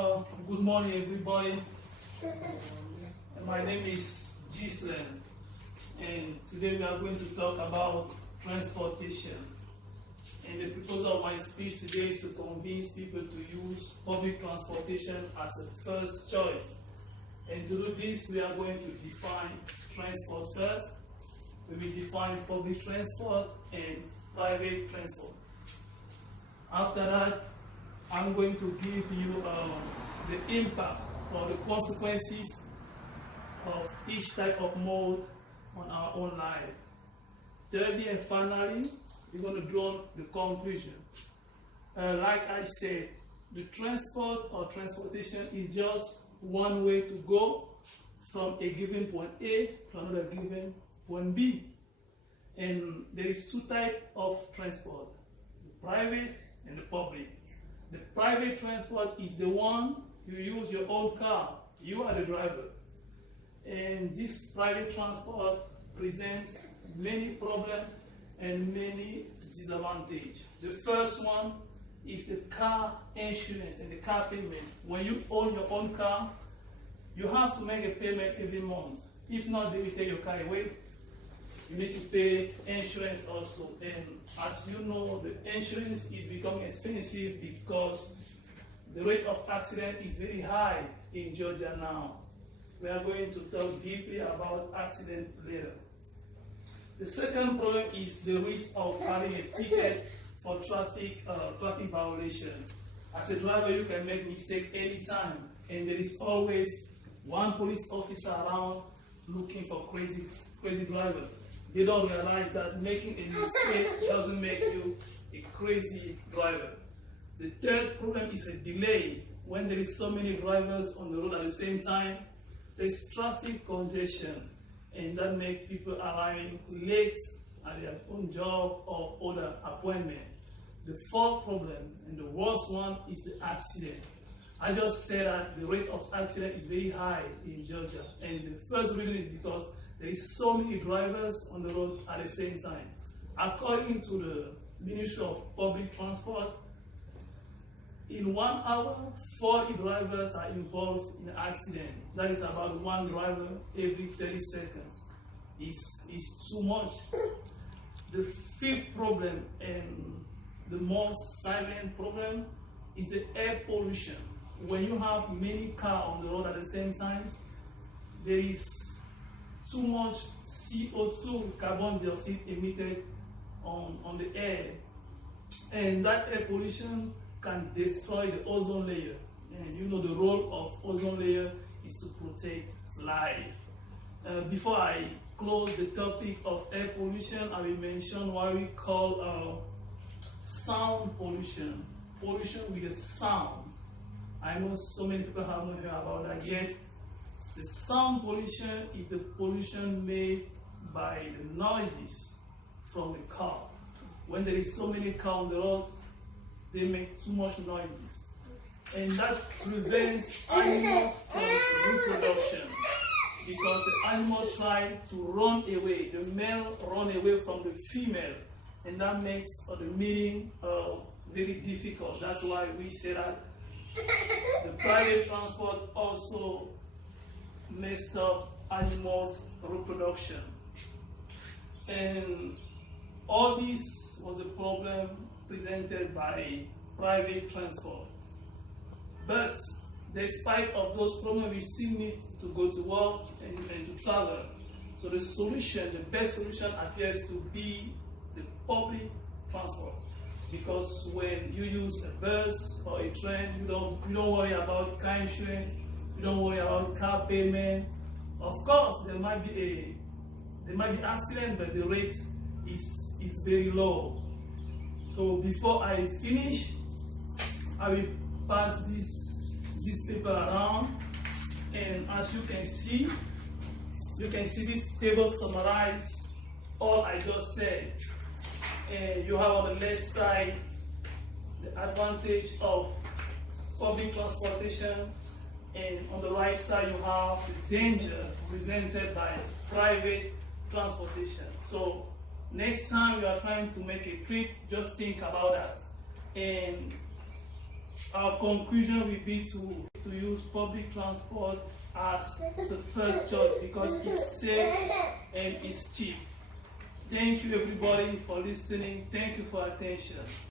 Good morning, everybody. My name is Gislen, and today we are going to talk about transportation. And the purpose of my speech today is to convince people to use public transportation as a first choice. And to do this, we are going to define transport first. We will define public transport and private transport. After that, I'm going to give you the impact or the consequences of each type of mode on our own life. Thirdly and finally, we're going to draw the conclusion. Like I said, the transport or transportation is just one way to go from a given point A to another given point B. And there is two types of transport, the private and the public. The private transport is the one you use your own car. You are the driver. And this private transport presents many problems and many disadvantages. The first one is the car insurance and the car payment. When you own your own car, you have to make a payment every month. If not, they will take your car away. You need to pay insurance also. And as you know, the insurance is becoming expensive because the rate of accident is very high in Georgia now. We are going to talk deeply about accident later. The second problem is the risk of having a ticket for traffic violation. As a driver, you can make mistake anytime, and there is always one police officer around looking for crazy driver. They don't realize that making a mistake doesn't make you a crazy driver. The third problem is a delay. When there is so many drivers on the road at the same time, there is traffic congestion, and that makes people arriving late at their own job or other appointment. The fourth problem, and the worst one, is the accident. I just said that the rate of accident is very high in Georgia, and the first reason is because there is so many drivers on the road at the same time. According to the Ministry of Public Transport, in 1 hour, 40 drivers are involved in an accident. That is about one driver every 30 seconds. It's too much. The fifth problem, and the most silent problem, is the air pollution. When you have many cars on the road at the same time, there is too much CO2, carbon dioxide, emitted on the air. And that air pollution can destroy the ozone layer. And you know the role of ozone layer is to protect life. Before I close the topic of air pollution, I will mention what we call sound pollution. Pollution with the sounds. I know so many people have not heard about that yet. The sound pollution is the pollution made by the noises from the car. When there is so many cars on the road, they make too much noises. And that prevents animals from reproduction because the animals try to run away. The male run away from the female, and that makes the mating very difficult. That's why we say that the private transport also messed up animals' reproduction. And all this was a problem presented by private transport. But despite of those problems, we still need to go to work and to travel. So the solution, the best solution appears to be the public transport. Because when you use a bus or a train, you don't worry about car insurance, you don't worry about car payment. Of course, there might be accident, but the rate is very low. So before I finish, I will pass this paper around, and as you can see this table summarize all I just said. And you have on the left side the advantage of public transportation, and on the right side you have the danger presented by private transportation. So next time you are trying to make a trip, just think about that. And our conclusion will be to use public transport as the first choice because it's safe and it's cheap. Thank you everybody for listening. Thank you for attention.